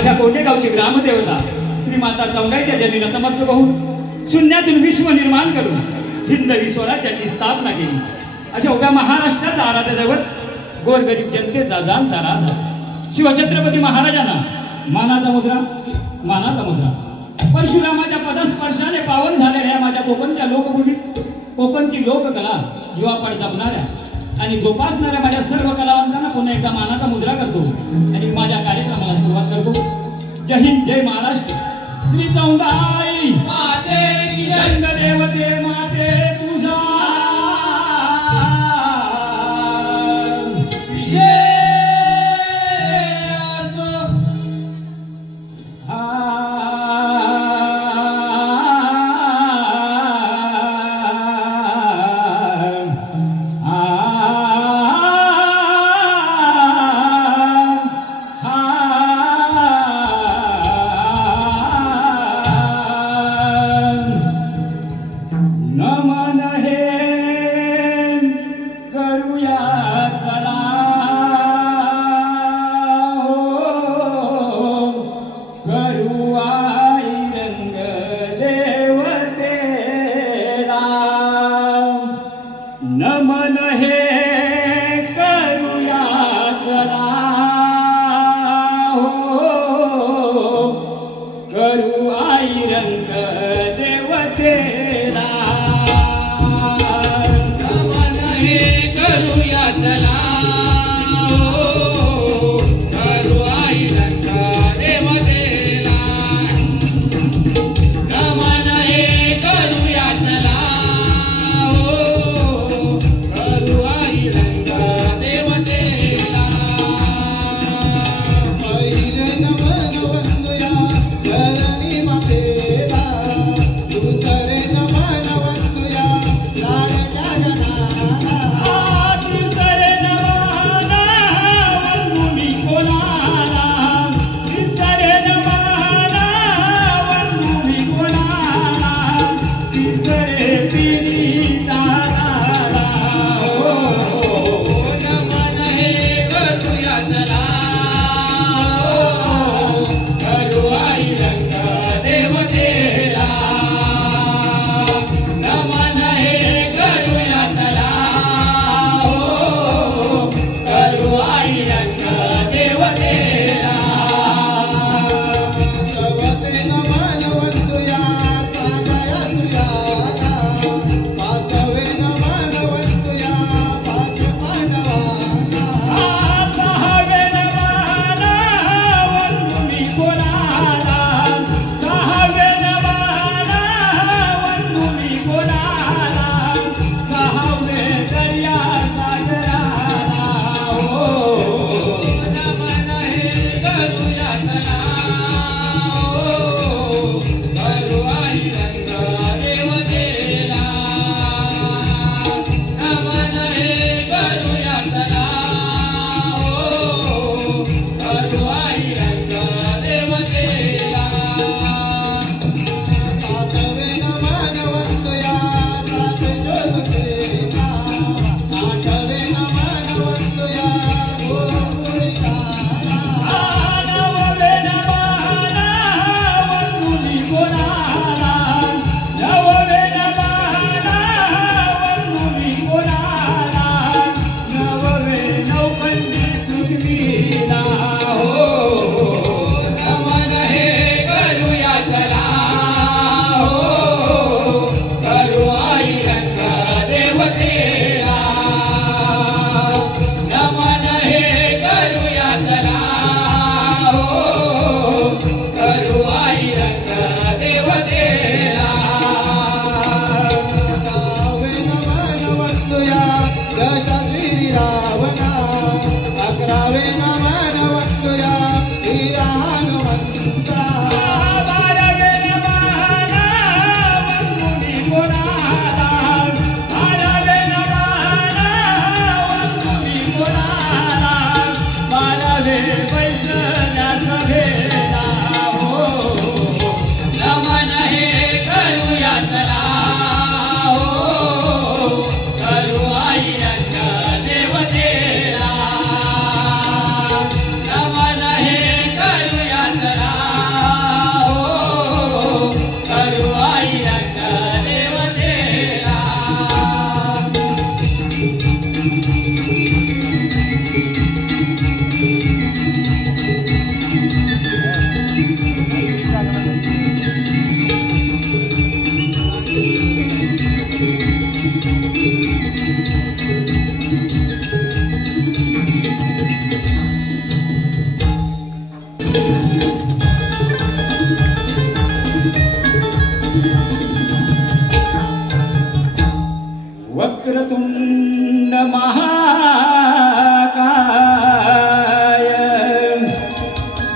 माझ्या कोंडेगावची ग्रामदेवता श्री माता चौंडाईच्या जनी नतमस्तक होऊन शून्यातून विश्व निर्माण करून हिंदवी स्वराज्याची स्थापना केली. अशा उभ्या महाराष्ट्राचा आराध्य दैवत गोरगरीब जनतेचा जाणता राजा शिवछत्रपती महाराजांना मानाचा मुद्रा परशुरामाच्या पदस्पर्शाने पावन झालेल्या माझ्या कोकणच्या लोकभूमीत कोकणची लोककला जीवापाड जपणाऱ्या आणि जोपासणाऱ्या माझ्या सर्व कलावंतांना पुन्हा एकदा मानाचा मुद्रा करतो आणि माझ्या कार्यक्रमाला सुरुवात करतो. जय हिंद, जय महाराष्ट्र. श्री चौंडाई माते देवते माते तुझा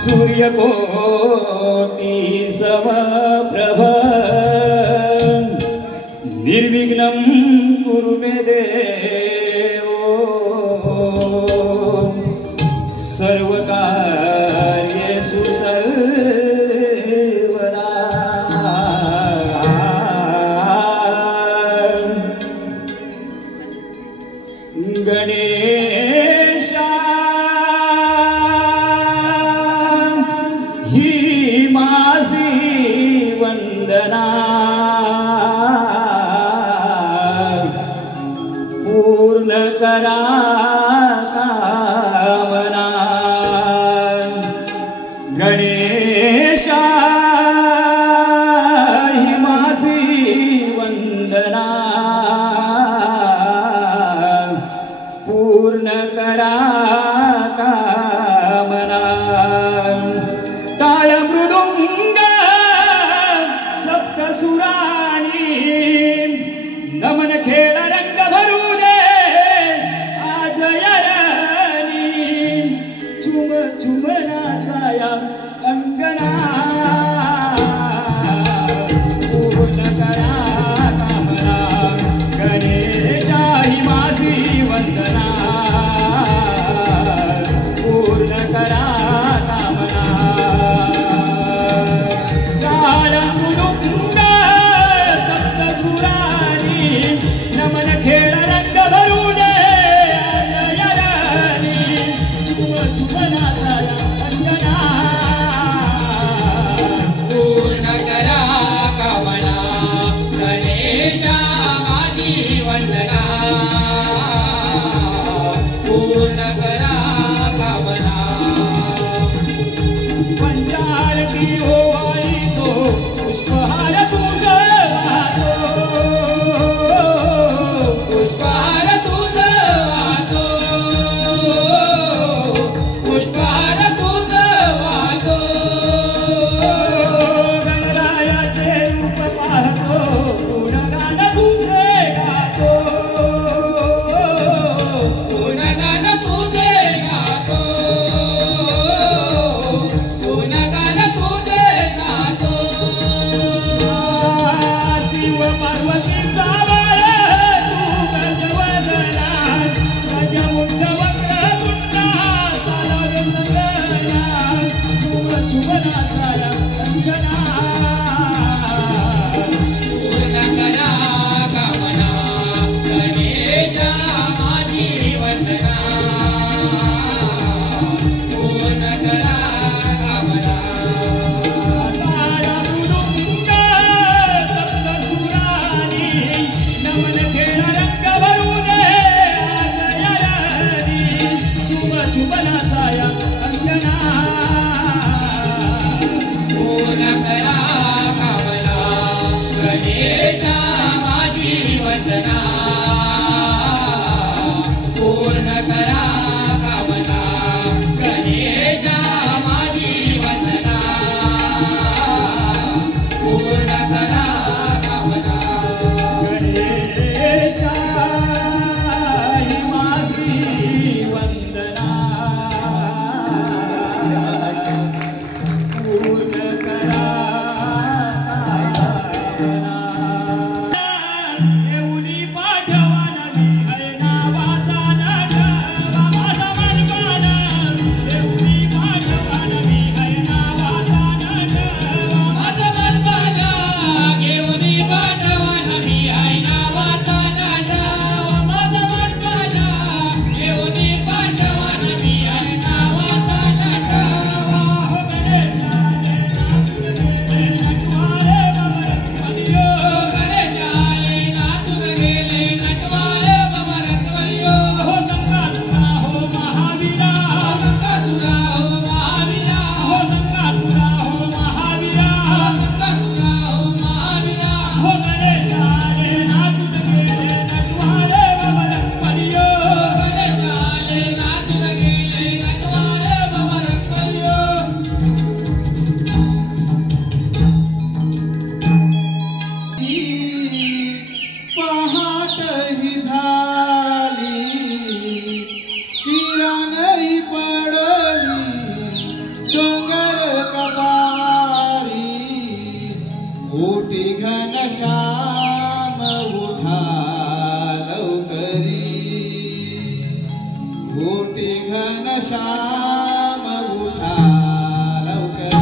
सूर्यकोटि समप्रभ निर्विघ्नं कुरु मे देव सर्वकार्येषु सर्वदा गणेशा ही माझी वंदना पूर्ण करा कामना गणेशा ही माझी वंदना पूर्ण करा कामना टाळ मृदुंग सप्तसुरानी नमन खेळ रंग भरू दे आज यरनी चुम चुमनाचा या अंगना पूर्ण करा कामना गणेशा ही माझी वंदना पूर्ण करा कामना टाळ मृदुंग सप्तसुरानी नमन खेळ रंग भरू दे आज यरनी चुम चुमनाचा या अंगना पूर्ण करा कामना गणेशा माझी वंदना पूर्ण करा कामना पंचारती ओवाळी तो पुष्पहार तुझं वाहतो पुष्पहार तुझं वाहतो पुष्पहार तुझं वाहतो गणरायाचे रूप पाहतो गुणगान तुझे गातो गुणगान तुझे गातो गुणगान तुझे गातो शिव पार्वती चावळ तू गजवदना गजमुख वक्र तुंडा सारंग संगना चुम चुमनाचा या अंगना पूर्ण करा कामना गणेशा माझी वंदना पूर्ण करा कामना टाळ मृदुंग सप्तसुरानी नमन खेळ रंग भरू दे आज यरनी चुम चुमनाचा या अंगना घनश्याम उठा लवकरी कोटी घनश्याम उठा लवकरी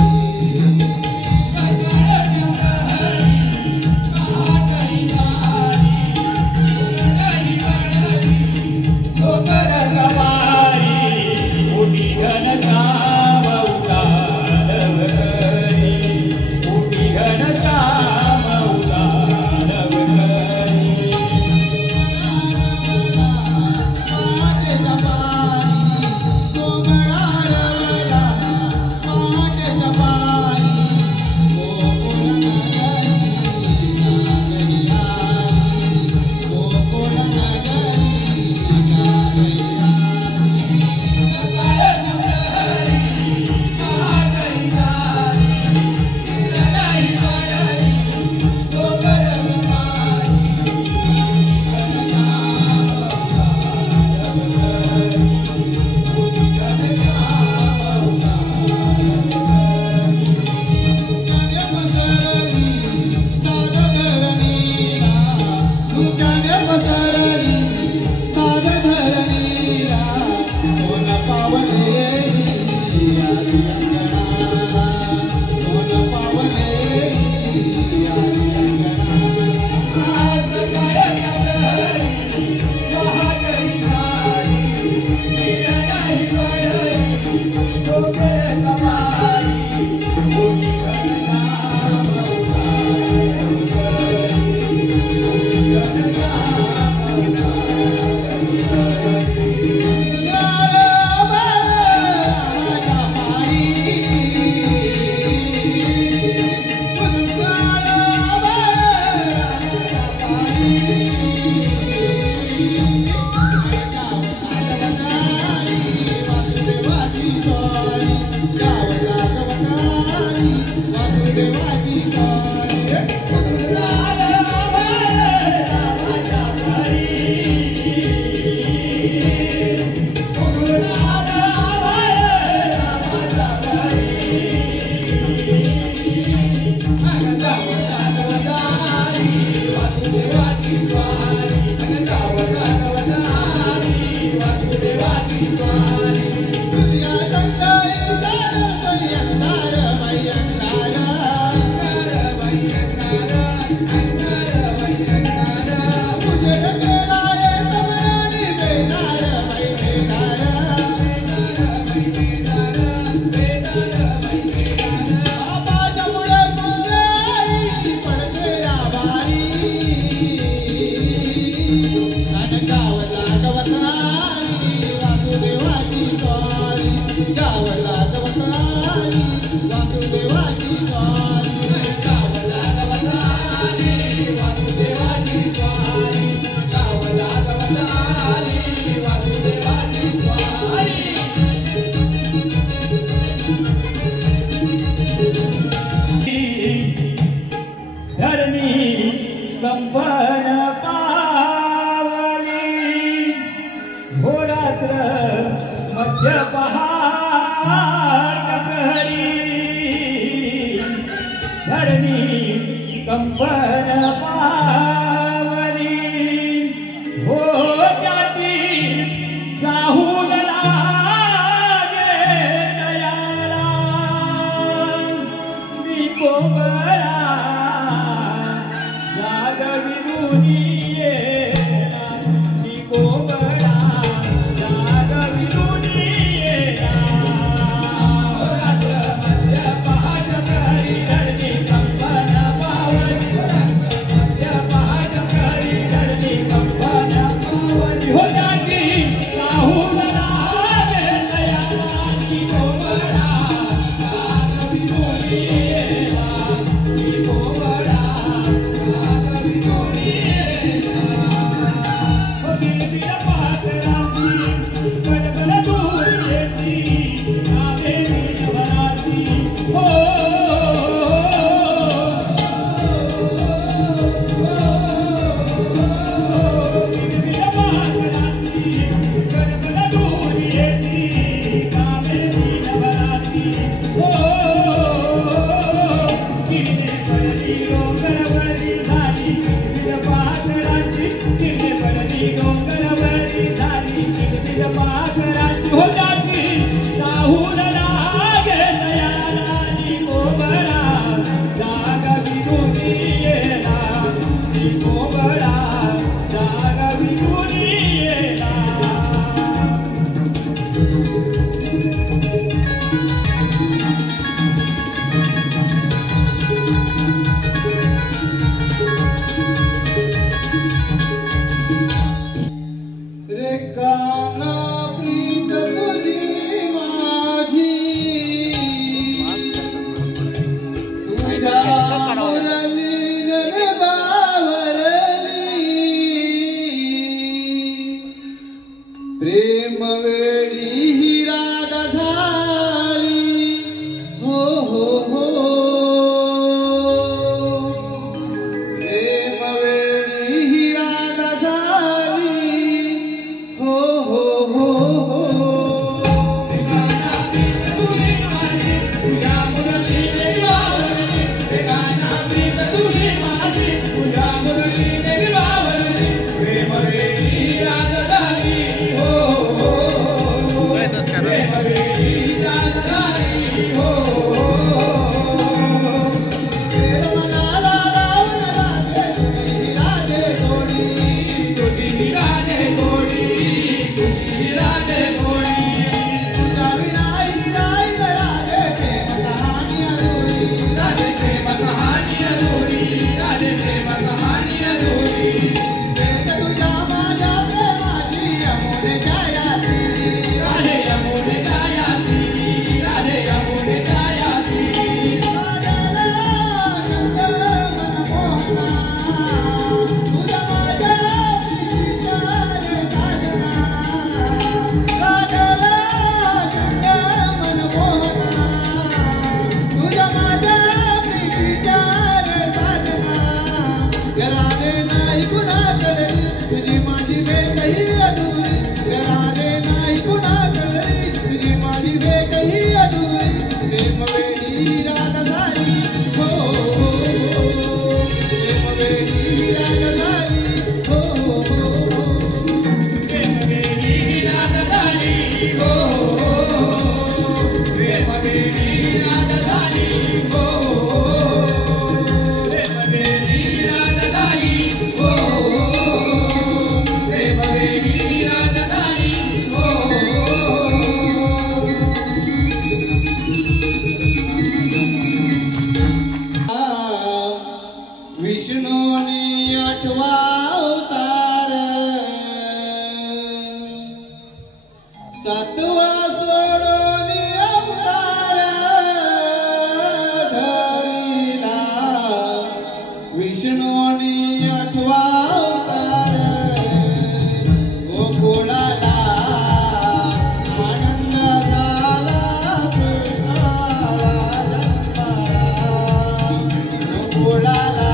Oh, रे काना प्रीत तुझी माझी तुझ्या मुरलीन रे बावरली प्रेम वेडी ही राग झाली हो हो हो प्रेम वेडी ही राग झाली हो हो हो हो विष्णूनी आठवा अवतार सातवा सोडोनी अवतार धरिला विष्णूनी आठवा अवतार गोकुळाला आनंद झाला कृष्णाला जन्माला गोकुळाला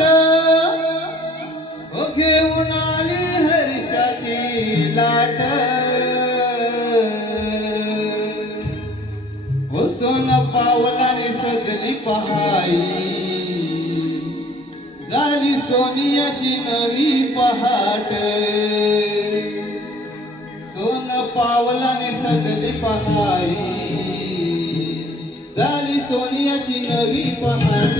पहाट घेऊन आली हर्षाची लाट सोन पावलाने सजली पहाई झाली सोनियाची नवी पहाट सोन पावलाने सजली पहाई झाली सोनियाची नवी पहाट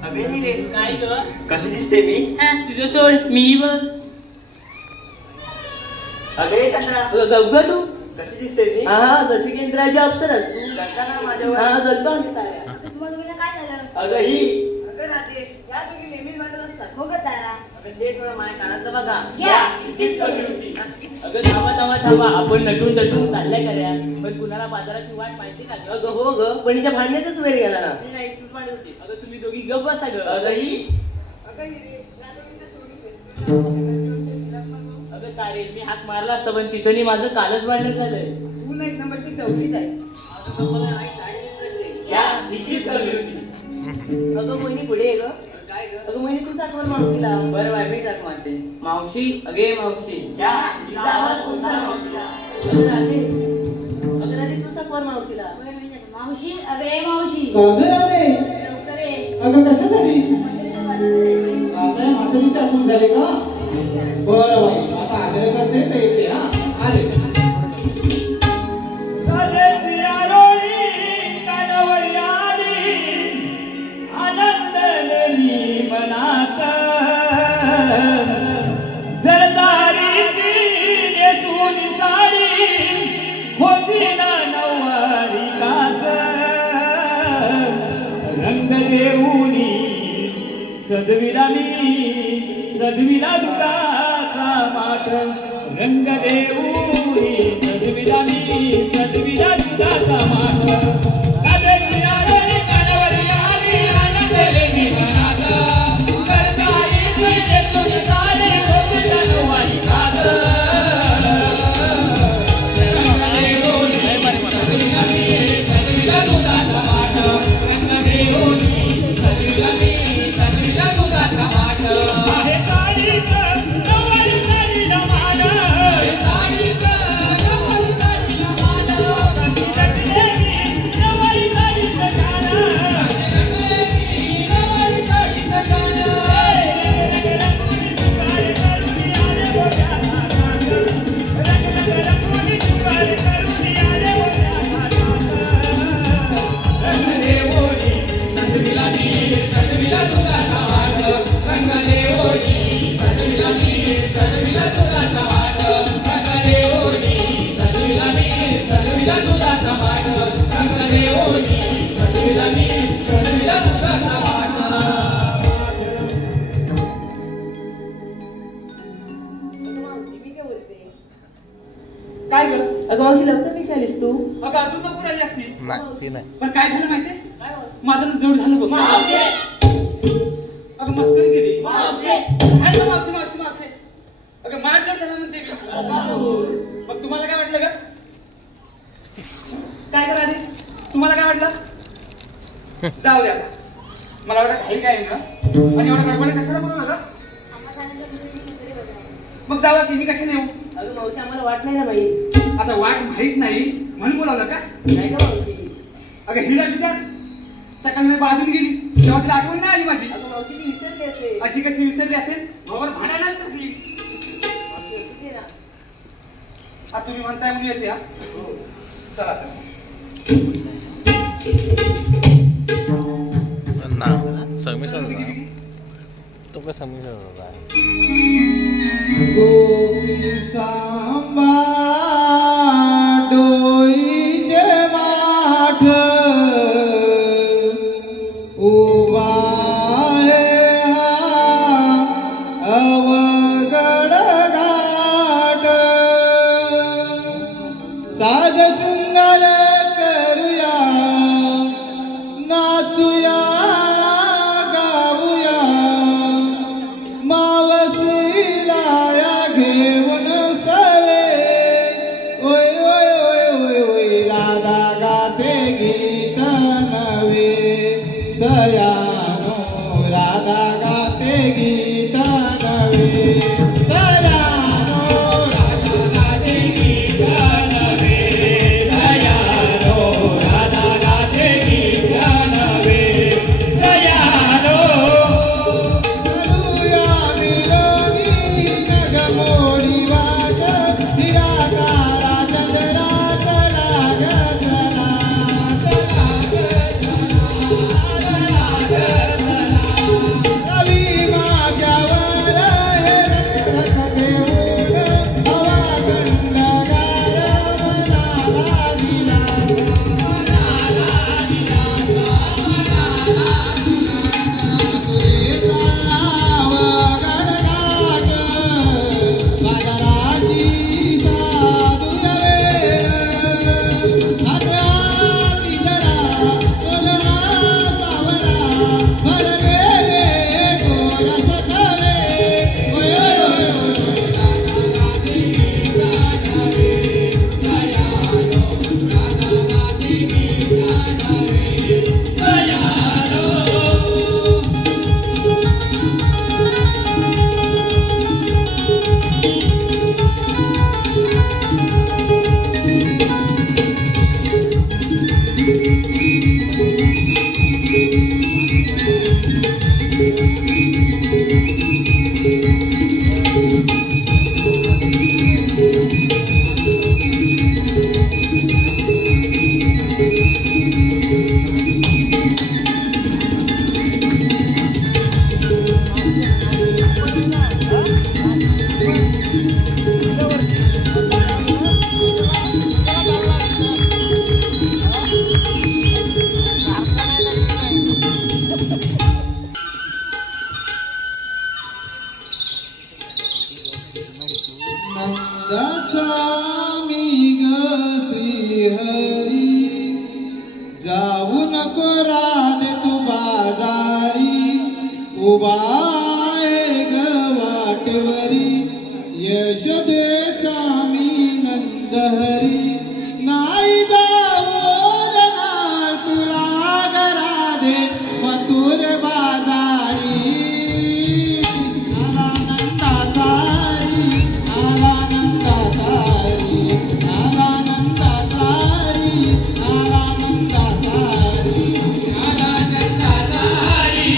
काय ग कशी दिसते मी? तुझं सोड मी बघ अगे कशा गप्प तू कशी दिसते मी? हा जशी की इंद्राजी अप्सरस तू करता ना माझ्यावर? हा जगतो आम्ही साऱ्या अगं ही अगं थांबा आपण नटून चाललाय करूया पण कुणाला बाजाराची वाट माहिती का अगं हो ग पण हिच्या भांडण्यातच वेळ गेला ना अगं तुम्ही दोघी गप बसा ग अगं ही अगं तारे मी हात मारला असता पण तिचं आणि माझं कालच भांडण झालंय तू एक नंबरची ठेवलीच आहे अगं मोहिनी पुढे आहे ग अगं मोहिनी तू आठवण मावशीला बरं बाय मी जात म्हणते मावशी अगे मावशी तिचा आवाज कोणता मावशीला अगं राधे तू साठवण मावशीला मावशी अगे मावशी अगं कशासाठी आता माधुरीची आठवण झाली का बरं बाई आता आग्रह करते तर येते हा आले राधेची आरोळी कानावर आली आनंदलेली मनात जरदारीची नेसून साडी होती ना नऊवारी कास रंग देऊनी सजविला दुधाचा माठ रंग देऊनी सजविला दुधाचा माठ राधेची आरोळी कानावर आली आनंदलेली मनात जरदारीची नेसून साडी होती ना नऊवारी कास साडी काय ग अगं मावशी लवकर कशी आलीस तू अगं अजून लवकर आली असती नाही नाही पण काय झालं माहितीये माझं जोड झालं बघ अगं मस्करी केली काय गं मावशी मावशी मावशी अगं माझ जोड झाला म्हणते मी. मग तुम्हाला काय वाटलं का काय करा आधी तुम्हाला काय वाटलं जाऊ द्या आता मला वाटतं काही काय आहे ना आणि एवढं गडबड कशाला बोलू नका मग जावा की मी कशाला येऊ अगं मावशी आम्हाला वाट नाही ना बाई आता वाट माहित नाही म्हणून बोलावलं का नाही का मावशी अगं हिला विचार सकाळी मी बाजून गेली तेव्हा तिला आठवण नाही आली माझी अगं मावशी ती विसरली असेल अशी कशी विसरली असेल भावावर भांडायला लागली मावशी होती ते ना आता तुम्ही म्हणताय म्हणून येते हा चला आता. ना समीर तो का समीर गोपी सांबा डोईचे माठ उभा आहे हा अवघड घाट साज शृंगार करूया नाचूया गाऊया मावशीला घेऊन सवे ओय ओय ओय ओय ओय राधा गाते गीत नवे सयानो राधा गाते गीत नवे सयानो राधा गाते गीत नवे सयानो राधा गाते गीत नवे सयानो सरूया मिलोनी नगमोडी वाट निराकारा चंद्रा चला ग चला चला ग रवी माझ्यावर हे रख घेऊन हवा गंडगार मनाला जाऊ नको राधे तू बाजारी उभा आहे ग वाटवरी यशोदेचा मी नंदहरी नाही जाऊ देणार तुला ग राधे मथुर बाजारी आला नंदाचारी आला नंदाचारी आला नंदाचारी आला नंदाचारी आला नंदाचारी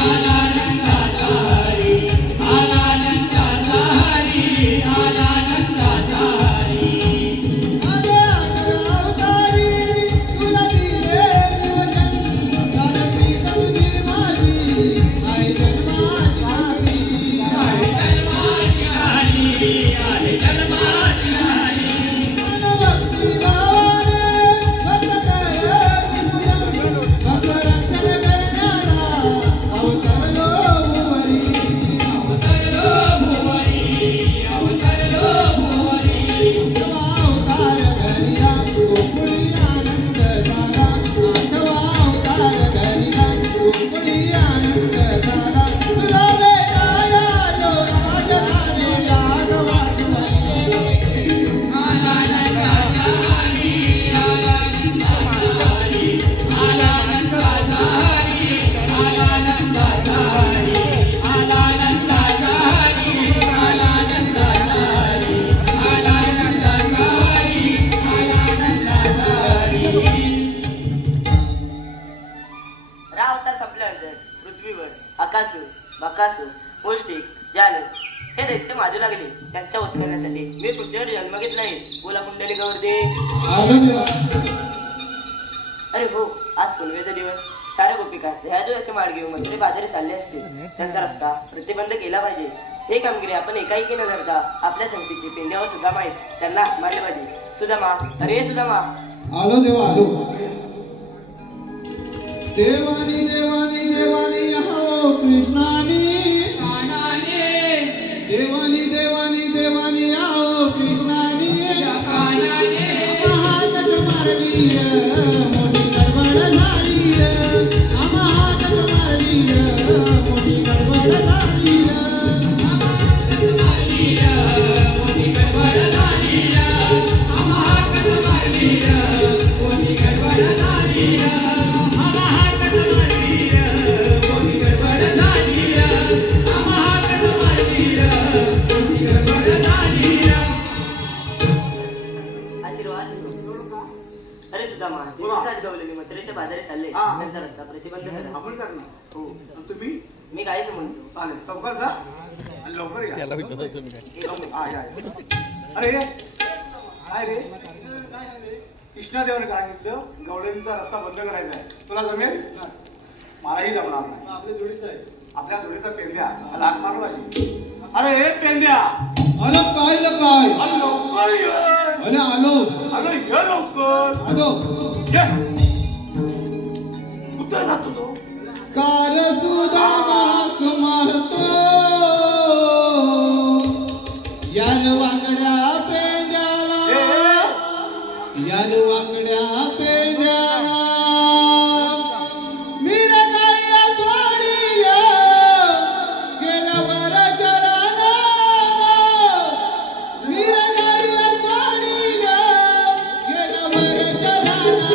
आला नंदाचारी काकासू बकासू पौष्टिक जानू हे दैत्य माजू लागले त्यांच्या उत्खननासाठी मी पृथ्वीवर जन्म घेतला आहे. बोला कुंडली गौरदे. आलो देवा. अरे हो, आज पुनवेचा दिवस. साऱ्या गोपिका ह्या दिवसाचे मार्ग घेऊन मंत्री बाजारी चालले असते. त्यांचा रस्ता प्रतिबंध केला पाहिजे. हे कामगिरी आपण एकाएकी न धरता आपल्या संगतीची पेंड्यावर सुदामा आहेत त्यांना मारले पाहिजे. सुदामा, अरे सुदामा. आलो देवा आलो. देवानी देवानी देवानी हो कृष्णानी देवानी देवानी देवानी आओ कृष्णानी हात मारली मोठी गडबड झाली हात मारली मोठी गडबड झाली बाजारी चालले त्यांचा रस्ता प्रतिबंध करा. आपण करणार हो, तुम्ही मी गायचं म्हणतो. चालेल चौकात जा आणि लवकर या. त्याला विचारायचं तुम्ही काय अरे काय रे कृष्णादेवाने काय म्हटलं गवळणीचा रस्ता बंद करायचा आहे. तुला जमेल? मलाही जमणार नाही. आपल्या जोडीचा आहे. आपल्या जोडीचा पेंद्या लाग मारू लागली. अरे हे पेंद्या आलो काय काय अरे लवकर ये. अरे आलो अरे ये लवकर. आलो ये कुठं जातो तो? कार सुदामा हाक मारतो यार वाकड्या पेंड्याला यार वाकड्या पेंड्याला मिरगाया सोडिया गेल्यावर चराना मिरगाया सोडिया गेल्यावर चराना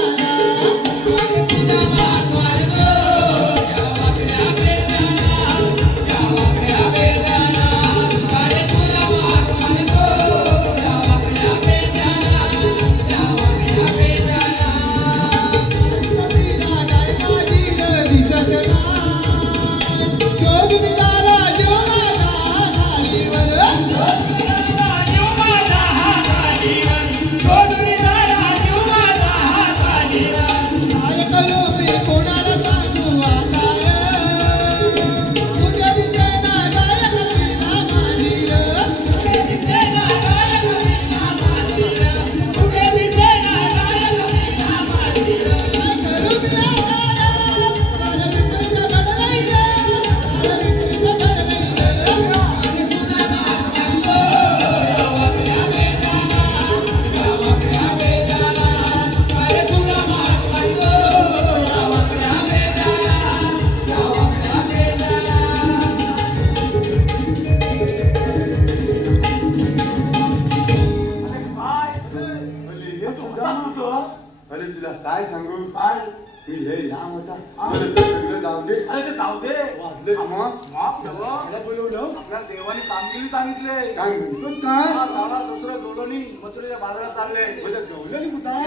काय सांगू मी हे लांब होता सगळं लावले. अरे ते जाऊ दे वाजले बोलवलं. आपल्या देवाने कामगिरी सांगितले. काय म्हणतो काय सारा दुसरं जोडणी मथुरेच्या बाजारात चालले. जोडणी कुठं आहे?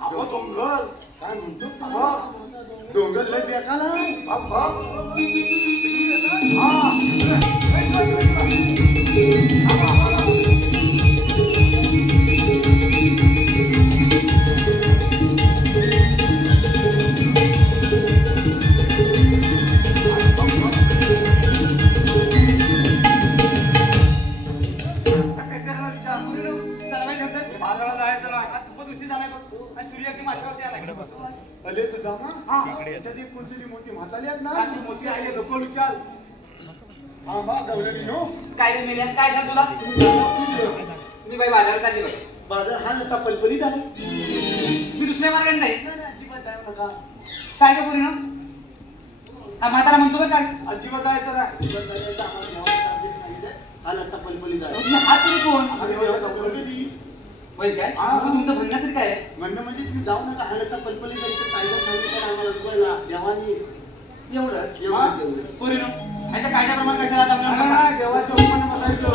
आपण डोंगर काय म्हणतो डोंगर लय बेकाला कोणतरी मोठी म्हातारी आहेत ना ती मोठी आहे लोक विचार. हा बा गवलेली नो काय रे मेल्या काय झालं तुला? मी बाई बाजारात आली बाई. बाजार हा नका पलपलीत आहे. मी दुसऱ्या मार्गाने नाही. अजिबात जाऊ नका. काय का बोली ना म्हातारा म्हणतो बघ काय अजिबात जायचं नाही. हा नका पलपलीत आहे. हा तरी कोण काय तुमचं म्हणणं तरी काय म्हणणं म्हणजे तुम्ही जाऊ नका. हा नका पलपलीत जायचं कायदा सांगितलं आम्हाला तुम्हाला देवानी एवढं पोरीनो ह्याच्या कायद्याप्रमाणे कशाला आता देवाच्या हुकमाने बसायचं.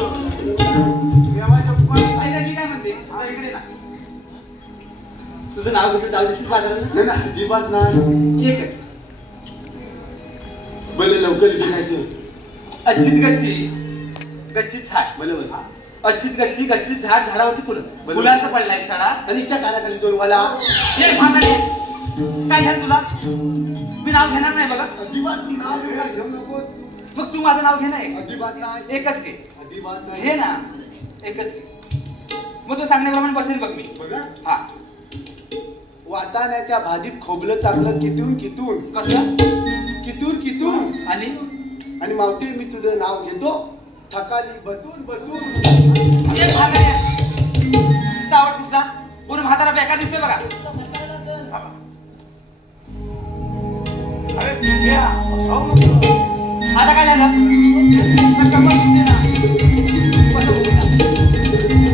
देवाच्या हुकमाने मी काय म्हणते आता इकडे ना तुझं नाव कुठं जाऊ देशील बाजारात? नाही अजिबात नाही. एक बोले लवकर घे काय ते अच्छीत गच्ची गच्चीत झाड बरोबर अच्छीत गच्ची गच्चीत झाड झाडावरती फुलं फुलांचा पडलाय सडा आणि इच्छा कानाखाली दोन वाला हे भागाले काय झालं तुला मी नाव घेणार नाही बघा अजिबात तू नाव घेऊ नको मग तू माझं नाव घे नाही अजिबात नाही एकच घे अजिबात नाही घे ना एकच घे मग तो सांगण्याप्रमाणे बसेल बघ मी बघा हा वाता नाही त्या भाजीत खोबलं टाकलं कितून कसं कितून आणि मावते मी तुझं नाव घेतो थकाली बतून एक भाग आहे चावट तुझा पूर्ण म्हातारा बेका दिसतोय बघा अरे ठीक आहे आता काय झालं कमल दिसते ना कसं बोलू ना?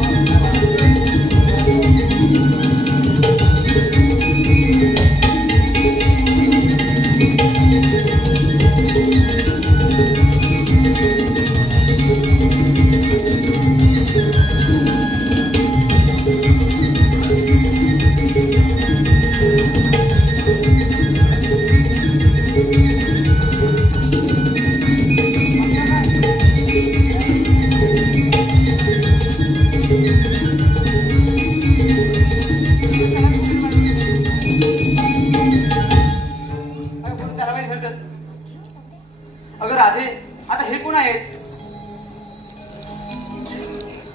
अगं राधे आता हे कोण आहेत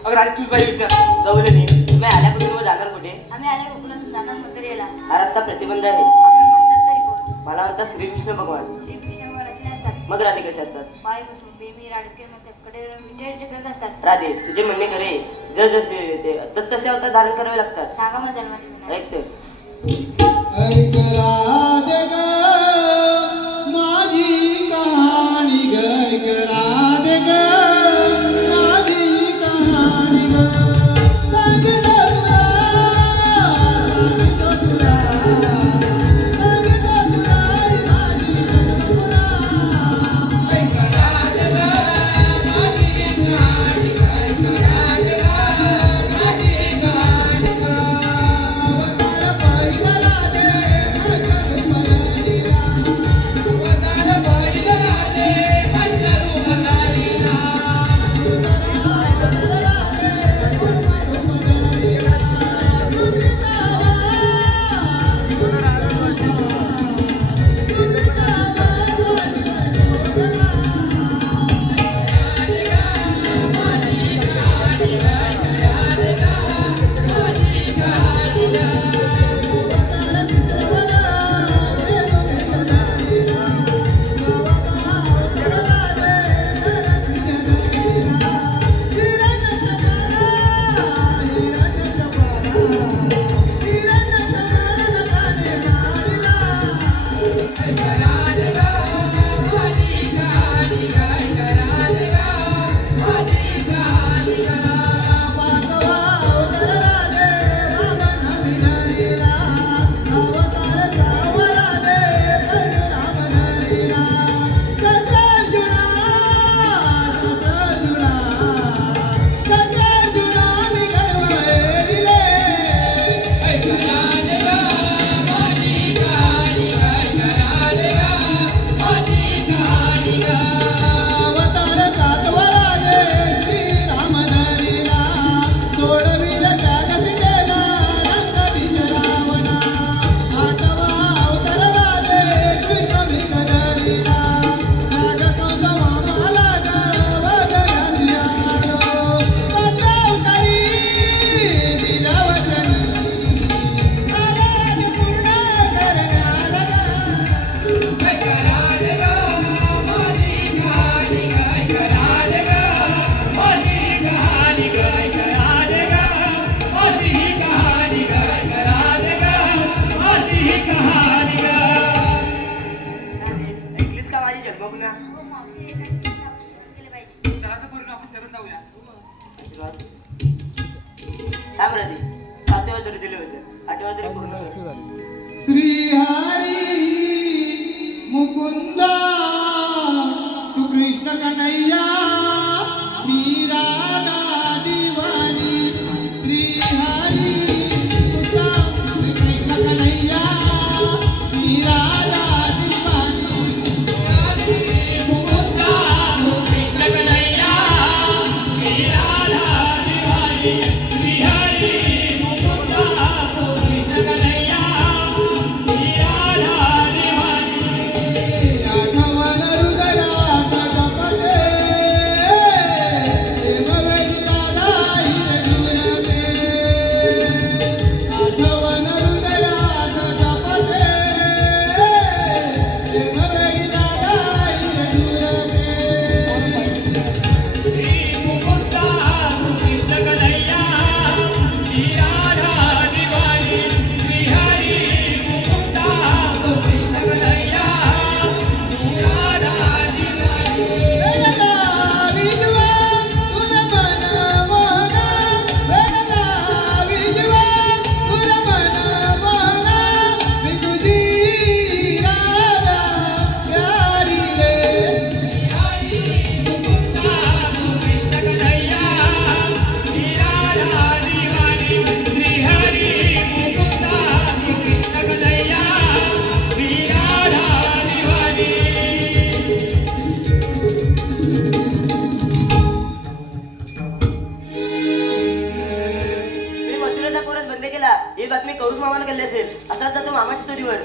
अगं राधे तुझ बाई विचार कळलं नाही तुम्ही आल्यापासून व जाणार कुठे आम्ही आल्या कोकणातून जाणार मथुरेला. हा रस्ता प्रतिबंध आहे आपण म्हणतात तरी कोण? मला वाटतं श्रीकृष्ण भगवान श्रीकृष्ण भगवानाचे नसतात. मग राधे कसे असतात पाय बसून बेमी राडके मध्ये कडे विजय करत असतात. राधे तुझे म्हणणे खरे जसे ते तसे अवतार धारण करावे लागतात सांगा मग जन्माची म्हणा. ऐक तर ऐक राधे ग माझी कहाणी ग ऐक राधे ग माझी कहाणी ग सांगतो तुला माझी तुला ऐक राधे ग माझी कहाणी ग ऐक राधे ग माझी कहाणी ग अवतार पहिला राधे ऐकत मराठीला अवतार पहिला राधे ऐकत मराठीला मुकुंदा तू कृष्ण कन्हैया मी राधा दीवानी श्री हरी मुकुंदा श्री कृष्ण कन्हैया मी राधा दीवानी नदीवर.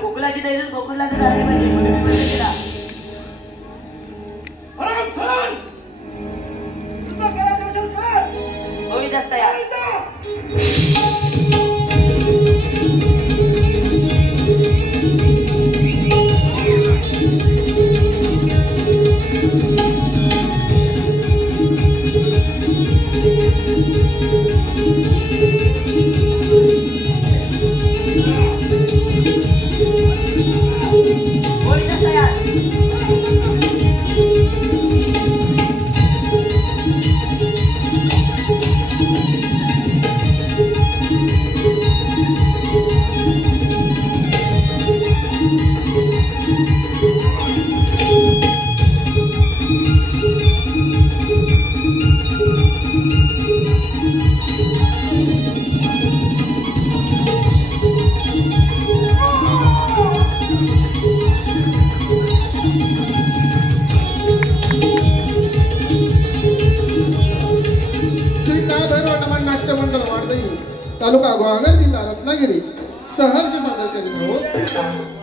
गोकुलाची दैवत गोकुलला तर राहिले पाहिजे म्हणून मी बंद केला. होई जास्त या. होई जास्त या. श्री काळभैरव नाट्य मंडळ वाडदई तालुका गुहागर जिल्हा रत्नागिरी सहर्ष सादर करीत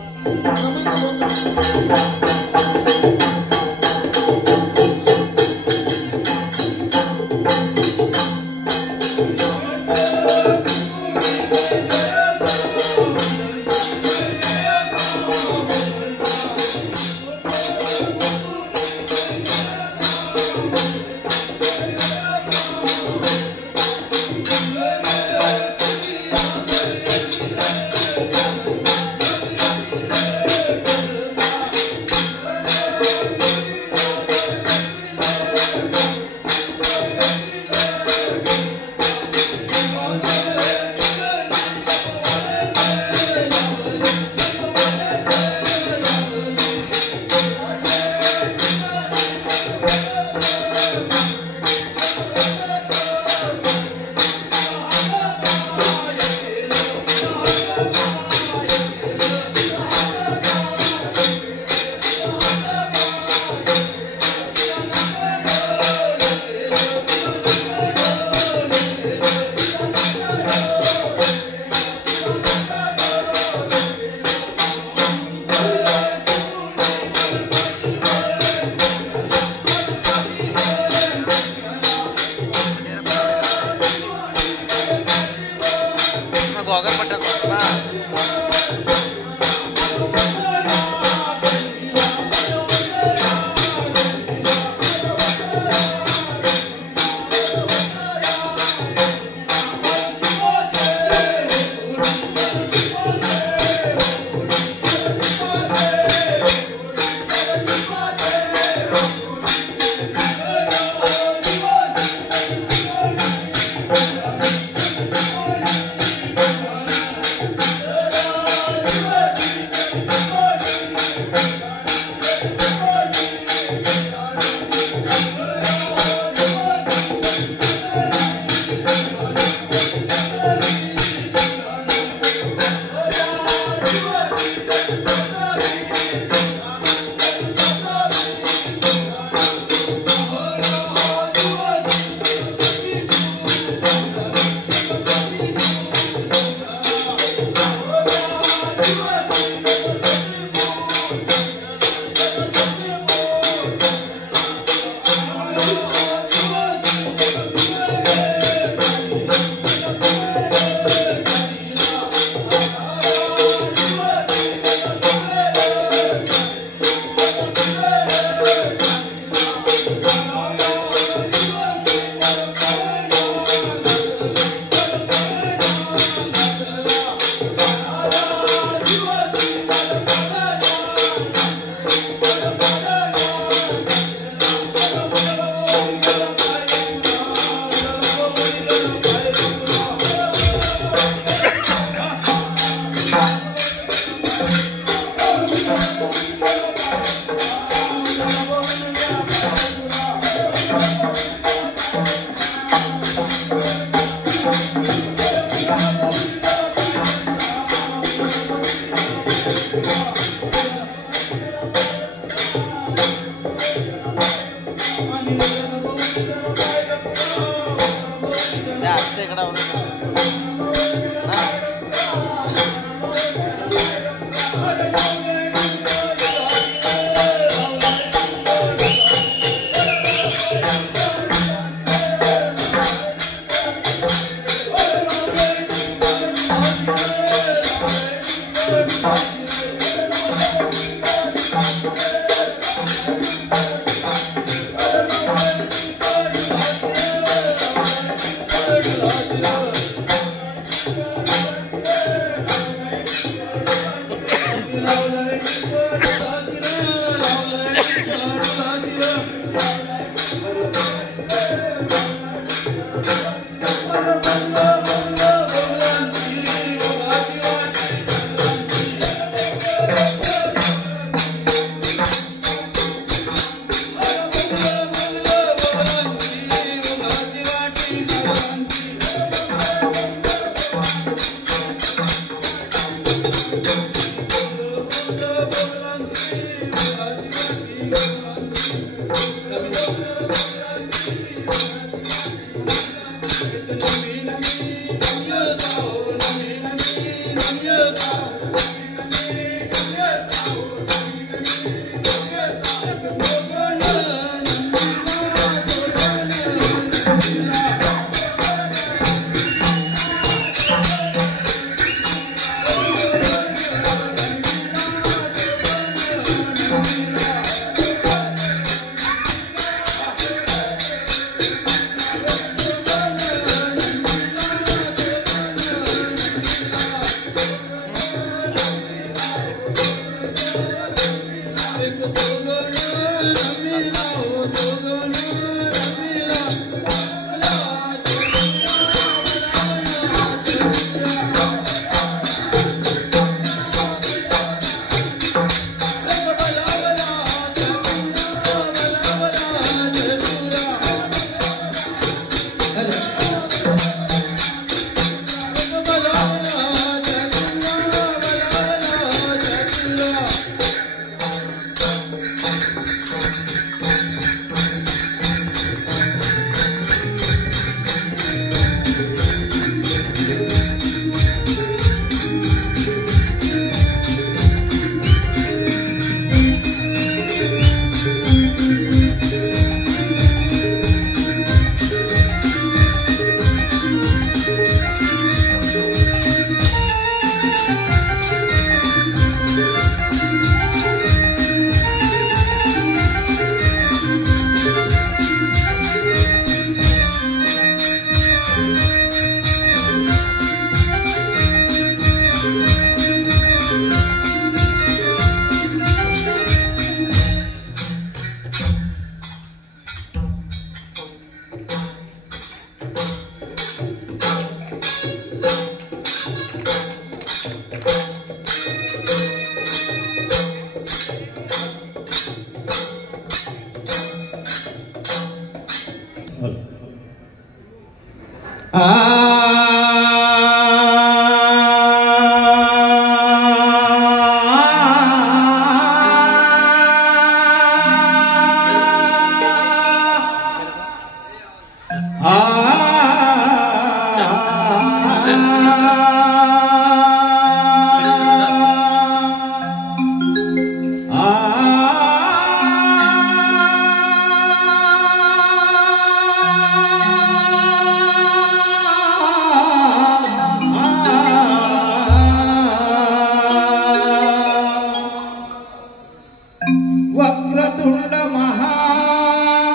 वक्रतुंड महाकाय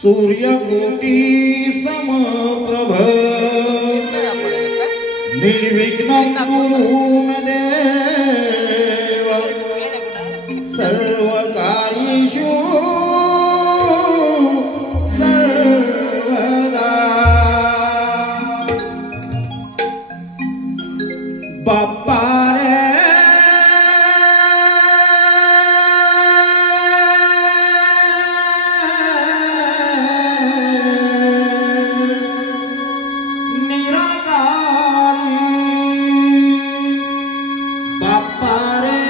सूर्यकोटी समप्रभ निर्विघ्नं कुरु मे देव सर्वकार्येषु सर्वदा। बाप्पा रे निराकारी, बाप्पा रे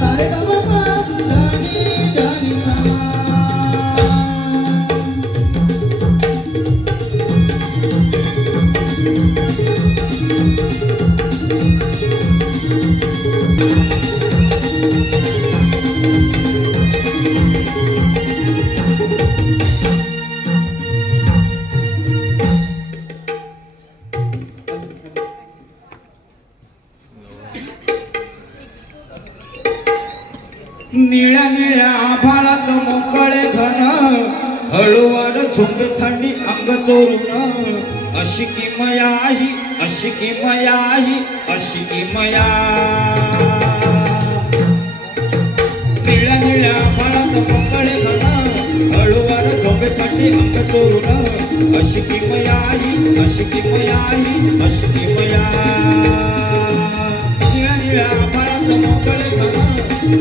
सारे गा मा पा धनी धनी सा निळ्या निळ्या आभाळात मोकळे घन हळूवार झुंब थंडी अंग चोरून अशी की मयाही अशी की मयाही अशी की मया निळ्या निळ्या आभाळात मोकळे घन हळूवार झुंब थंडी अंग चोरून अशी की मयाही अशी की मयाही अशी की मया निळ्या निळ्या आभाळात मोकळे घन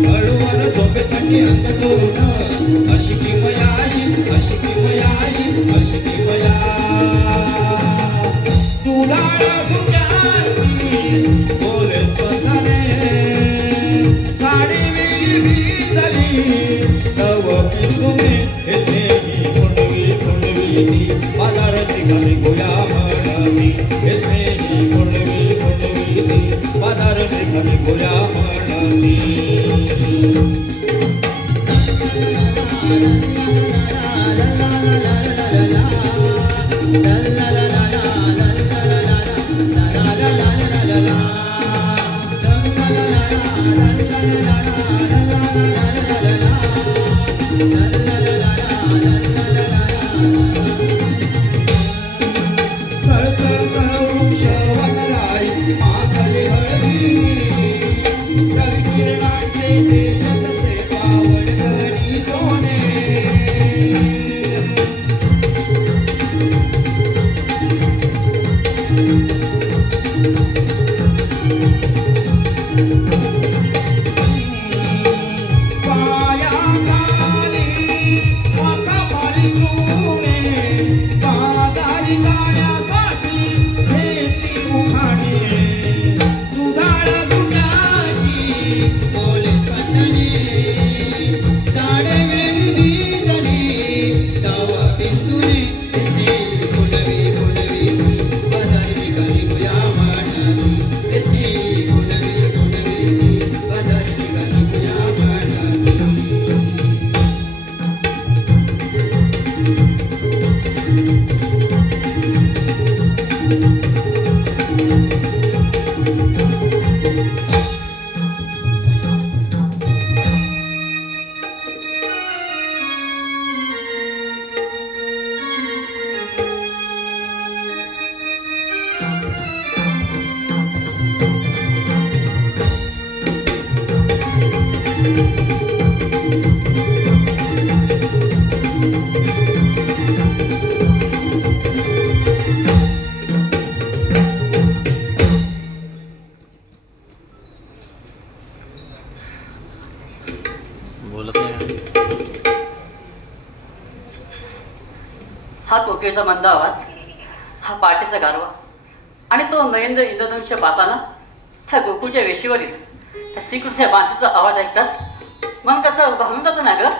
हळूवार झोपे थंडी अंग चोरून अशी की मयाही अशी की मयाही अशी की मया दुधाळ दुधाची बोले स्वतःने साडी वेळी भिजली तव पिसुमे हे स्नेही कोंडवी कोंडवी ती बाजाराची घाली गोया म्हणती हे स्नेही कोंडवी कोंडवी ती बाजाराची घाली गोया म्हणती हा कोकिळेचा मंद आवाज, हा पाटेचा गारवा आणि तो नयंद इंद्रधनुष पाहताना त्या गोकुळच्या वेशीवरील त्या श्रीकृष्ण बांधीचा आवाज ऐकतात मन कसं भावून जातं ना ग.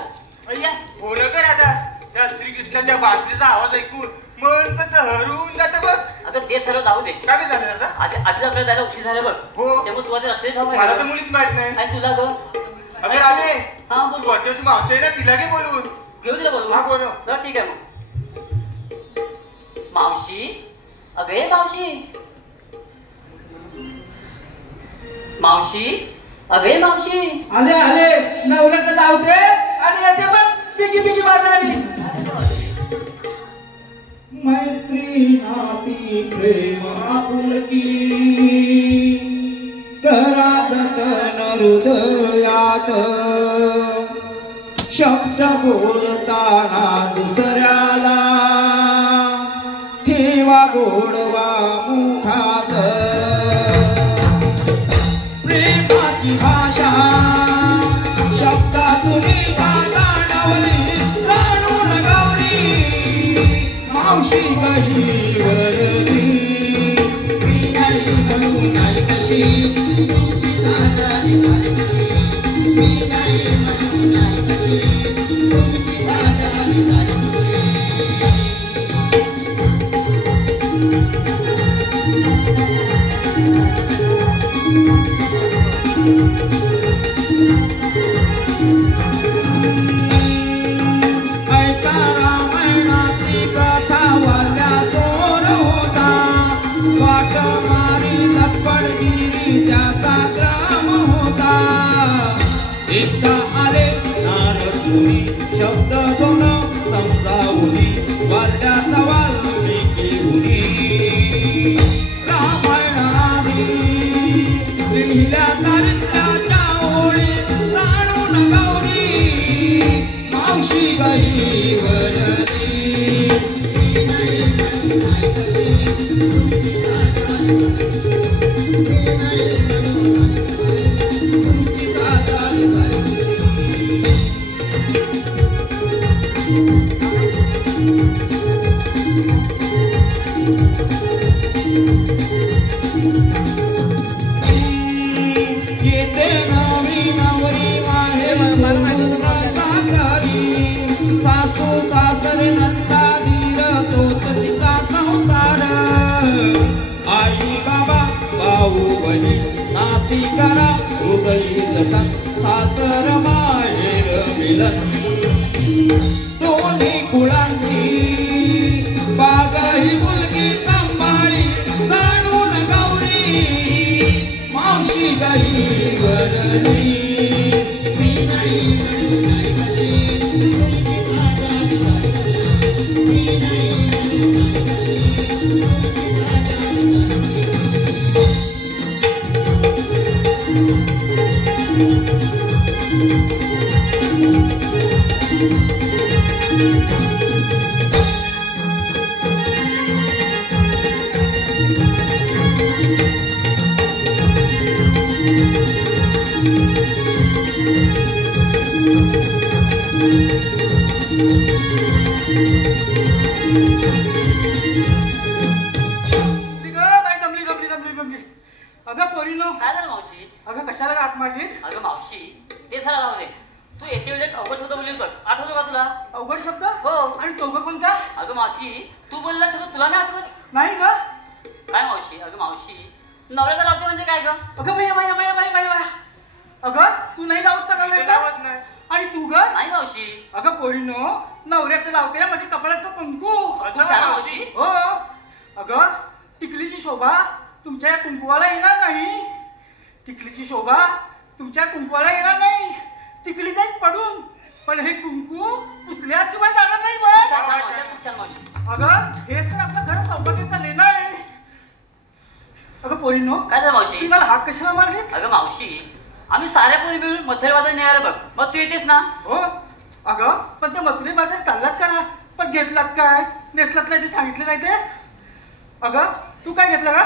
अय्या बोल कर आता त्या श्रीकृष्णाच्या बांधीचा आवाज ऐकून मन कसं हरवून जातं बघ. अगं ते सर्व जाऊ दे. काय झालं आता? आधी आपल्याला जायला उशीर झाला बघ. हो त्यामुळे तू आता असे जाऊ. मला तर मुलीच माहित नाही. आणि तुला ग अगं राधे, हा बोल. वरच्याची मावशी आहे ना, तिला घे बोलून. घेऊ दिला बोलू. हा बोलो. तर ठीक आहे मग. मावशी, अगे मावशी, मावशी, अगे मावशी. आले आले नवऱ्याचं नाव दे आणि येते बघ पिकी पिकी बाजारी. मैत्री नाती प्रेम आपुलकी करा जतन हृदयात शब्द बोलताना दुसऱ्याला ठेवा गोडवा मुखात प्रेमाची भाषा शब्दातून जाणवली जाणून गौरी मावशी गही वरली मी नाही म्हणून नाही कशी तुमची साधारी काय कशी ऐका रामायणाची कथा वाल्या चोर होता वाट मारी लपडगिरी त्याचा ग्राम होता एकदा आले नारद मुनी शब्द दोन समजावुनी वाल्याचा वाल्मिकी मुनी रामायणाने लिहिल्या चारित्र्याच्या ओळी जाणून गौरी मावशी गाई वरली येते नवी नवरी माहेर बंधून सासरी सासू सासरे नंदा धीर तोच तिचा संसार आई बाबा भाऊ बहीण नाती करा हृदयी जतन सासर माहेर मिलन दोन्ही कुळांची बाग ही मुलगी सांभाळी जाणून गौरी मावशी गाई वरली अगं पोरीनो काय झालं मावशी? अगं कशाला आत मारलीस? अगं मावशी ते झालं राहू दे. तू येते वेळेत अवघड शब्द बोलली बघ, आठवतो का तुला? अवघड शब्द? हो. आणि तो कोणता? अगं मावशी तू बोलला शब्द तुला नाही आठवत? नाही ग. काय मावशी? अगं मावशी नवऱ्याला लावते म्हणजे काय ग? अगं बाई अगं तू नाही लावत का नवऱ्याचा? आणि तू ग? नाही मावशी. अगं पोरीनो नवऱ्याचं लावते म्हणजे कपाळाचं कुंकू. मावशी? हो. अगं टिकलीची शोभा तुमच्या या कुंकुवाला येणार नाही. टिकलीची शोभा तुमच्या कुंकुवाला येणार नाही. टिकली जाईल पडून, पण हे कुंकू पुसल्याशिवाय जाणार नाही बघ. अगं हेच तर आपलं घर सौभाग्याचा लेणं आहे. अगं पोरीनो काय झालं मावशी? तुम्ही मला हाक कशाला मारली? अगं मावशी आम्ही साऱ्या पोरी मिळून मथुरेबाजार निघाले बघ, मग तू येतेस ना? हो. अगं पण ते मथुरे बाजार चाललात का ना? पण घेतलात काय नेसलात ते सांगितलं नाही ते. अगं तू काय घेतलं का?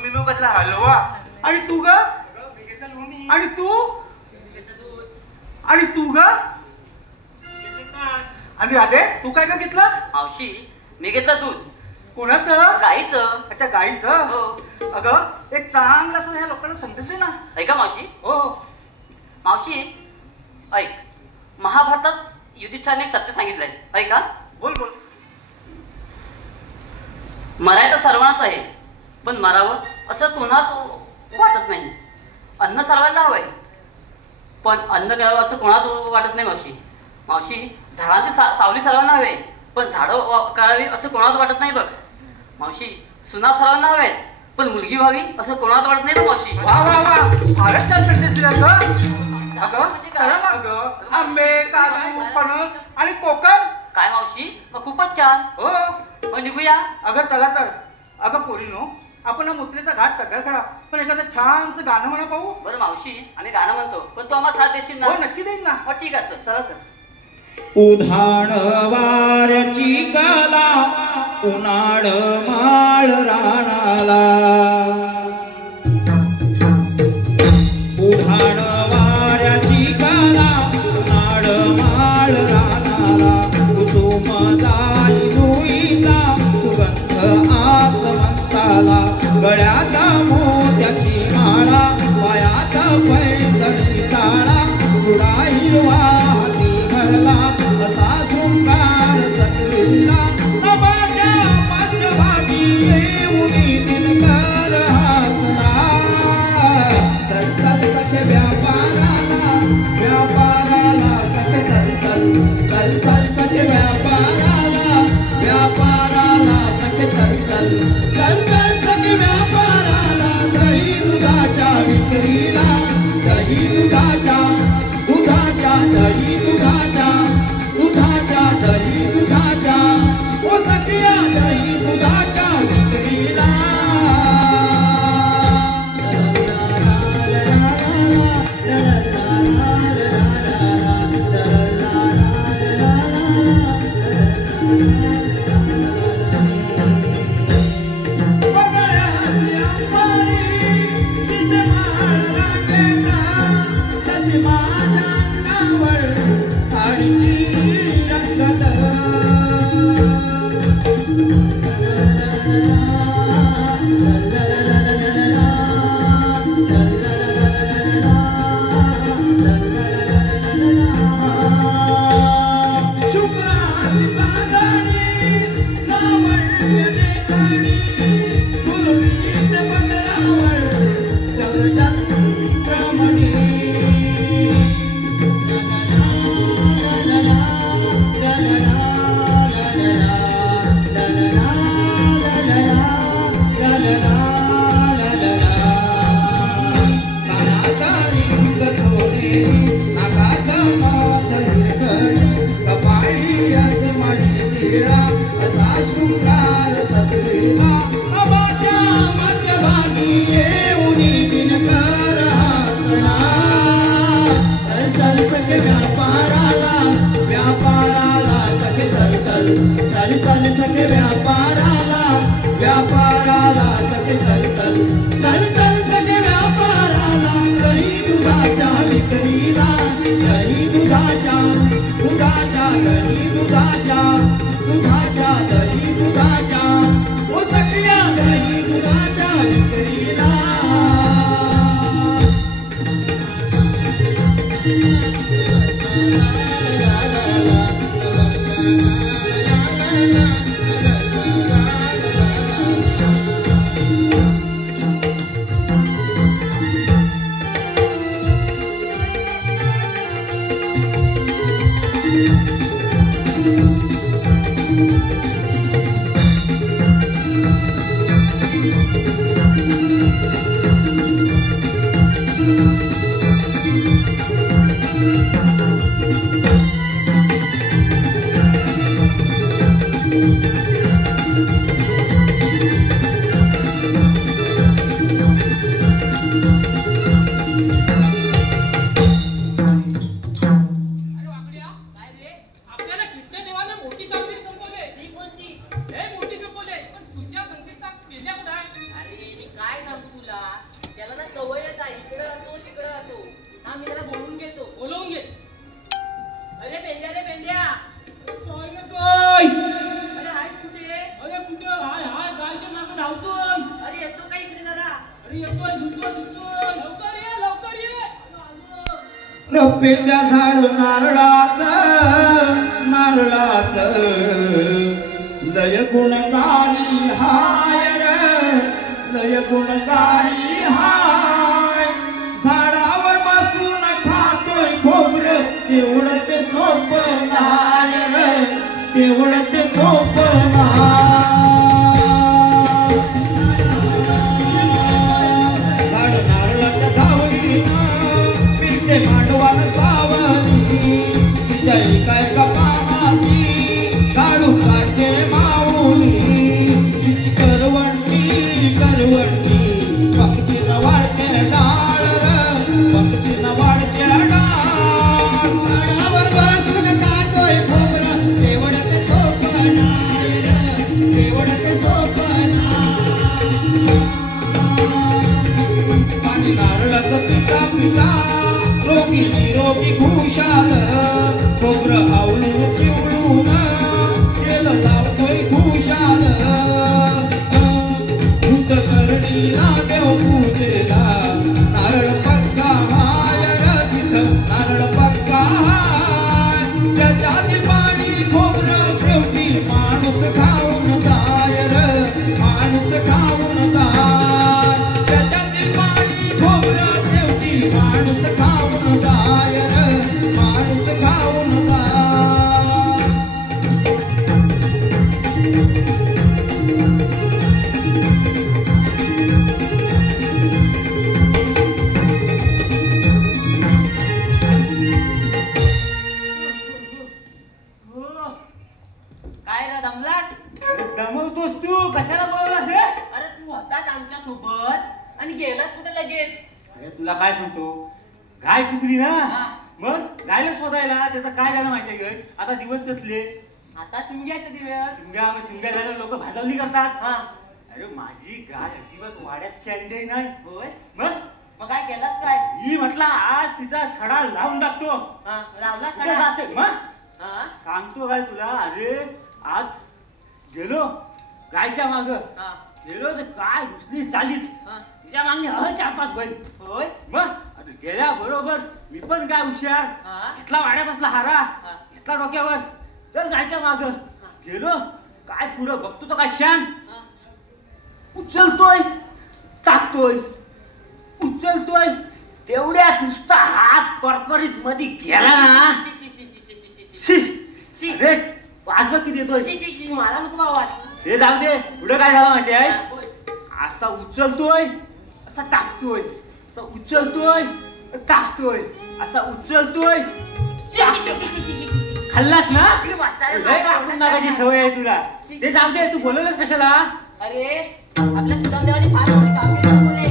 मी घेतला हलवा. आणि तू ग? आणि तू? आणि तू ग? आणि राधे तू काय का घेतलं? मावशी मी घेतलं दूध. कोणाचं? गाईचं. अच्छा गाईचं. अगं एक चांगला असं ह्या लोकांना संदेश दे ना. ऐका मावशी. हो मावशी ऐक, महाभारतात युधिष्ठिराने सत्य सांगितलंय, ऐका. बोल बोल. मरायचं सर्वांच आहे, पण मरावं असं कोणाच वाटत नाही. अन्न सर्वांना हवंय, पण अन्न करावं असं कोणाच वाटत नाही. मावशी मावशी झाडांची सावली सर्वांना हवे, पण झाडं करावी असं कोणाच वाटत नाही बघ. मावशी सुना सर्वांना हवे, पण मुलगी व्हावी असं कोणाच वाटत नाही बघ. मावशी वा वा वा फारच छान संदेश दिला ग. अगं आंबे काजू फणस आणि कोकण. काय मावशी मग खूपच छान. हो मग निघूया. अगं चला तर. अगं पोरीनो आपण मुत्रेचा घाट सगळा करा, पण एखादं छानसं गाणं म्हणा पाहू. बरं मावशी आम्ही गाणं म्हणतो, पण तू आम्हाला साथ देशील ना? हो नक्की देईन ना. हो ठीक आहे चला तर. उधाण वाऱ्याची कला उन्हाळ माळ राणाला. उधाण वाऱ्याची कला उन्हाळ माळ राणाला. कुसुमदायी धुईचा सुगंध आसमंताला. गळ्याचा मोत्याची माळा पायाचा पैठणी काळा. तुडा हिरवा हाती भरला असा शृंगार सजविला. नभाच्या मध्यभागी येऊन दिनकर दुधाच्या दुधाच्या दही दुधाच्या दुधाच्या दही दुधाच्या ओ सखिया दही दुधाच्या विक्रीला पेंद्या झाड नारळाच लय गुणकारी हाय रे लय गुणकारी हाय झाडावर बसून खातोय खोबरं तेवढं ते सोपं नाय रे तेवढं ते सोपं नाय झाड नारळाच्या सावलीनं पिंटे मांडवान सावली तिच्या एका पानाची काढू काढते माऊली तिची करवंटी पंक्तीनं वाढते डाळ पंक्तीनं वाढते डाळ झाडावर बसून खातोय खोबरं तेवढं ते सोपं नाय तेवढं ते सोपं नाय पाणी नारळाचं पिता रोगी निरोगी खुशाल खोबरं आवळून चिवळून केलं लावतोय खुशाल भूत करणीला देव पूजेला नारळ पक्का हाय तिथं नारळ पक्का हाय त्याच्यात पाणी खोबरं शेवटी माणूस खाऊन जाय माणूस खाऊन जाय त्याच्यात पाणी खोबरं शेवटी माणूस खाऊन जाय माणूस खाऊन जाय काय सांगतो गाय चुकली ना मग गायला शोधायला त्याचं काय झालं माहितीये ग आता दिवस कसले आता शिमग्याचे दिवस शिमग्या झाल्या लोक भाजवणी करतात अरे माझी गाय अजिबात वाड्यात शांती नाही होय मग काय केलास काय मी म्हटलं आज तिचा सडा लावून टाकतो लावला कुठे जाते मग सांगतो काय तुला अरे आज गेलो गायच्या माग गेलो तर काय दुसरी चालीत तिच्या मागणी 4-5 बैल होय मग गेल्या बरोबर मी पण काय हुशार घेतला वाड्या बसला हारा घेतला डोक्यावर चल गायच्या माग गेलो काय पुढं बघतो तो काय शान उचलतोय टाकतोय उचलतोय तेवढ्या नुसता हात परपरीत मध्ये गेला ना अरे वाजवा किती येतोय मला नको बाबा ते जाऊ दे पुढे काय झालं माहिती आहे असा उचलतोय असा टाकतोय असा उचलतोय टाकतोय असा उचलतोय खाल्लास ना आपण मागायची सवय आहे तुला ते जाऊ दे तू बोलवलंस कशाला अरे आपल्या सुदाम देवाने फार मोठी कामगिरी दाखवली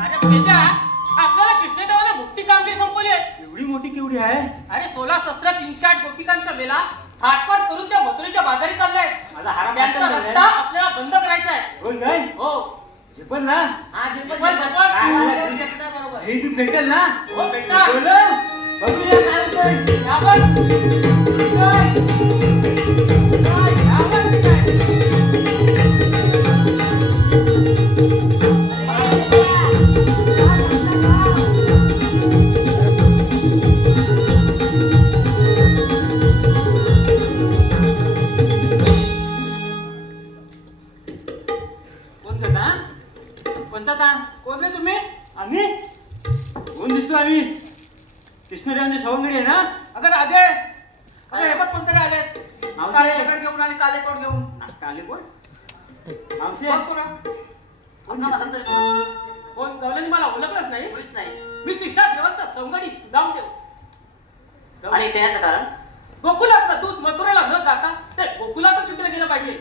अरे पेजा आपल्याला कृष्णदेवाने मोठी कामगिरी संपवली एवढी मोठी केवढी आहे अरे 16 शस्त्र 308 गोपिकांचा मेला थाटपाट करून त्या मथुरेच्या बाजारी चाललाय त्यांचा रस्ता आपल्याला बंद करायचा आहे होय काय हो झेपल ना बरोबर हे तू भेटेल ना हो बेटा बघूया काय कोण तुम्ही आम्ही कोण दिसतो आम्ही कृष्णदेवांचे सवंगडी आहे ना अगं राधे अगं हे बघ कोणतरी आलेत काळे दगड घेऊन आणि काले कोट घेऊन काले कोण मावशी कोण गवल्याने मला ओळखलंच नाही मुळीच नाही मी कृष्णदेवांचा सवंगडी सुदामदेव आणि त्याचं कारण गोकुलातलं दूध मथुरेला न जाता ते गोकुलातच विकलं गेलं पाहिजे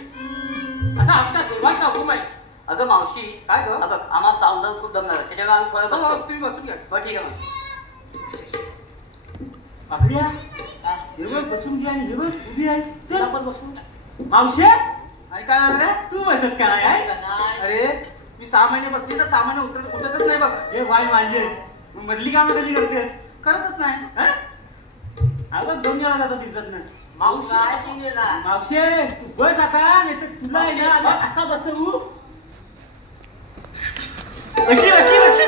असा आमचा देवाचा हुकूम आहे अगं मावशी काय ग बघ आम्हाला जाऊन खूप दमणार त्याच्यामुळे आम्ही थोडं बसतो तुम्ही बसून घ्या बरं ठीक आहे मग पाकड्या जेवण बसून घ्या आणि जेवण उभी आहे चल आपण बसून मावशे आणि काय झालं रे तू बसत का नाही आहेस अरे मी 6 महिने बसली तर 6 महिने उठतच नाही बघ हे बाई माझे मग मधली कामं कशी करतेस करतच नाही आपण 2 वेळा जातो दिवसात ना मावशी मावशे तू बस आता नाही तर तुला आहे ना आम्ही असा बसवू बसली बसली बसली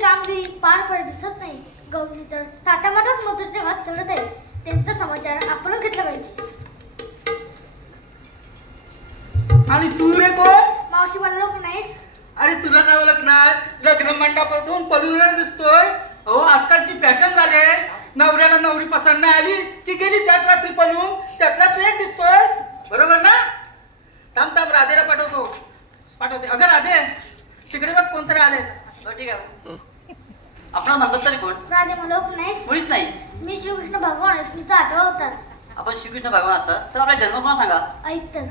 कामगिरी पार पडत दिसत नाही. गौरी तर ताटामाटात मथुरेच्या भात चढत आहे. त्यांचा समाचार आपण घेतला पाहिजे. आणि तू रे कोण? मावशी मला लोक नाहीस. अरे तुला काय ओळखणार? लग्न मंडपातून पळून दिसतोय. हो आजकालची फॅशन झाले. नवऱ्याला नवरी पसंत नाही आली की गेली त्याच रात्री पळून. त्यातला तू एक दिसतोयस बरोबर ना? थांब थांब राधेला पाठवते. अगं राधे तिकडे बघ कोणतरी आले. ठीक आहे. आपण म्हणतात तरी कोण? राधे मला लोक नाहीस. मुळीच नाही. मी श्रीकृष्ण भगवान विष्णूचा आठवा अवतार. आपण श्रीकृष्ण भगवान असतात तर आपला जन्म पण सांगा. ऐक तर.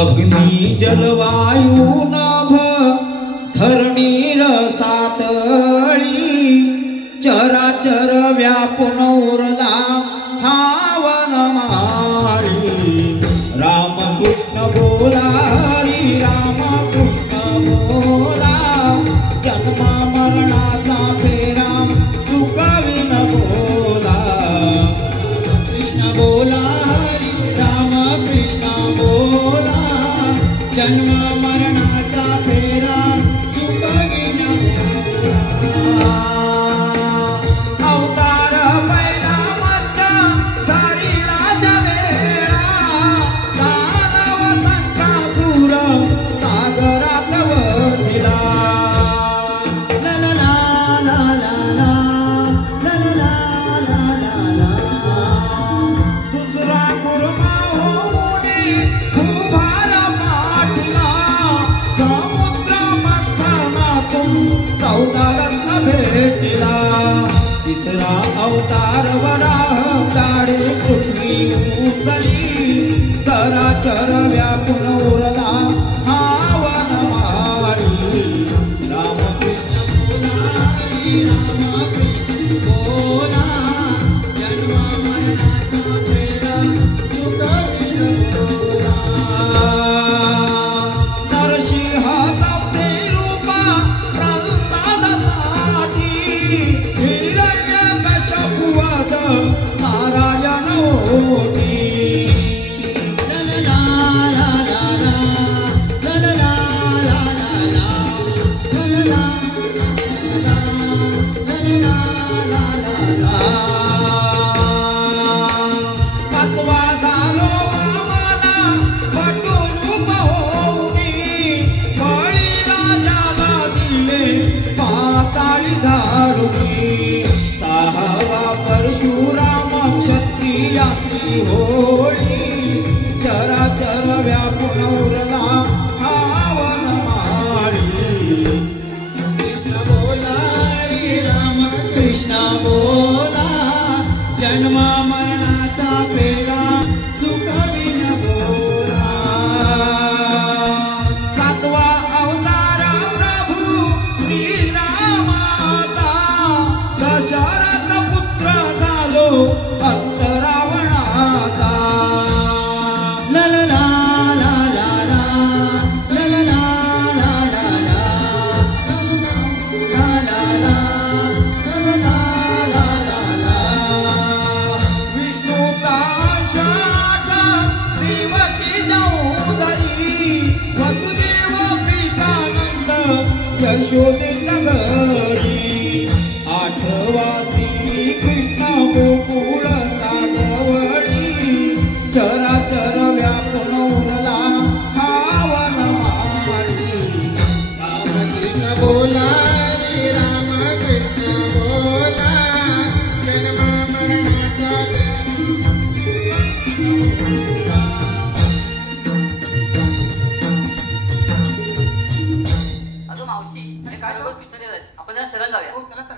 अग्नी जलवायू नभ धरणी रसातळी चराचर व्यापून उरला हा वनमाळी. रामकृष्ण बोला हरी रामकृष्ण बोला जन्म मरणाचा फेरा चुकाविन बोला. कृष्ण बोला हरी रामकृष्ण बोला जन्म मरणाचा फेरा चुकाविन बोला. तिसरा अवतार वराह ताडे पृथ्वी उचली चराचर व्यापून उरला हा वनमाळी रामकृष्ण बोला हरी रामकृष्ण बोला जन्म मरणाचा फेरा चुकविन बोला नरसिंहाचे रूपा प्रल्हादासाठी हिरण्यकश्यपुवध नारायण होती परशुराम क्षत्रियाची होळी चराचर व्यापून उरला हा वनमाळी कृष्ण बोला रे राम कृष्ण बोला जन्म मरणाचा फेरा चुकविन बोला सातवा अवतार प्रभू श्रीरामाचा दशरथ पुत्र झालो अंत रावणाचा ला ला ला ला ला ला ला ला ला ला ला विष्णूचा शाखा देवकी जाऊदरी वसुदेव प्रीतानंद यशोदेच्या घरी आठवा श्रीकृष्ण गोकुळ सागवडी चराचर व्यापून उरला हा वनमाळी रामकृष्ण बोला रे रामकृष्ण बोला जन्म मरणाचा अगं मावशी अरे काय रोज पिक्चर येत आपण जरा शरण जाऊया. चला तर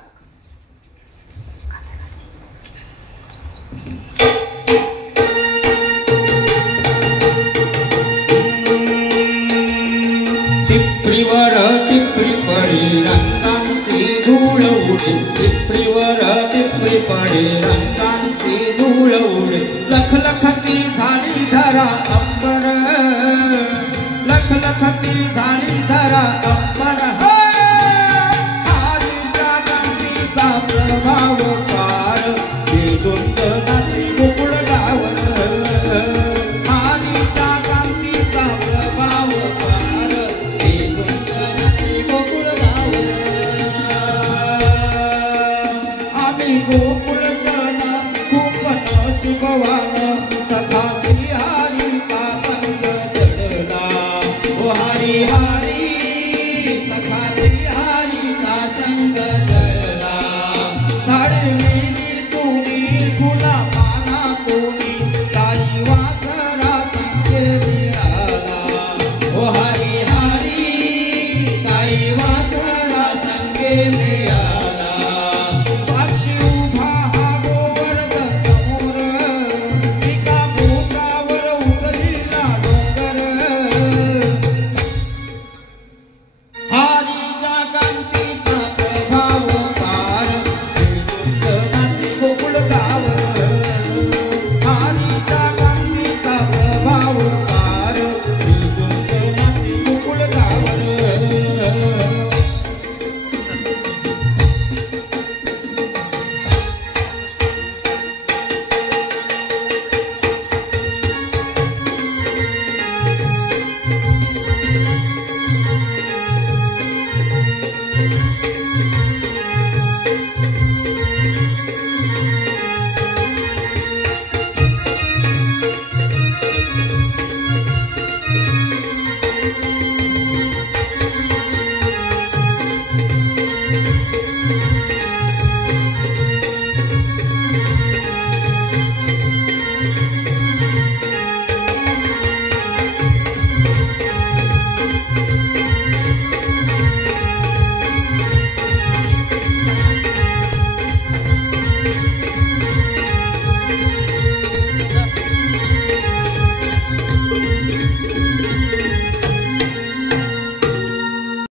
टिपरीवर टिपरी पडे रंगांची धूळ उडे टिपरीवर टिपरी पडे रंगांची धूळ उडे लखलखती झाली धरा अंबर लखलखती झाली धरा अंबर आदिच्या गांधीचा प्रभाव पार हे दुर्गनाची गोकुळ गावर आदिच्या गांधीचा प्रभाव पार हे दुर्गनाची गोकुळ गावर आम्ही गोकुळ जन खूप नशिबवान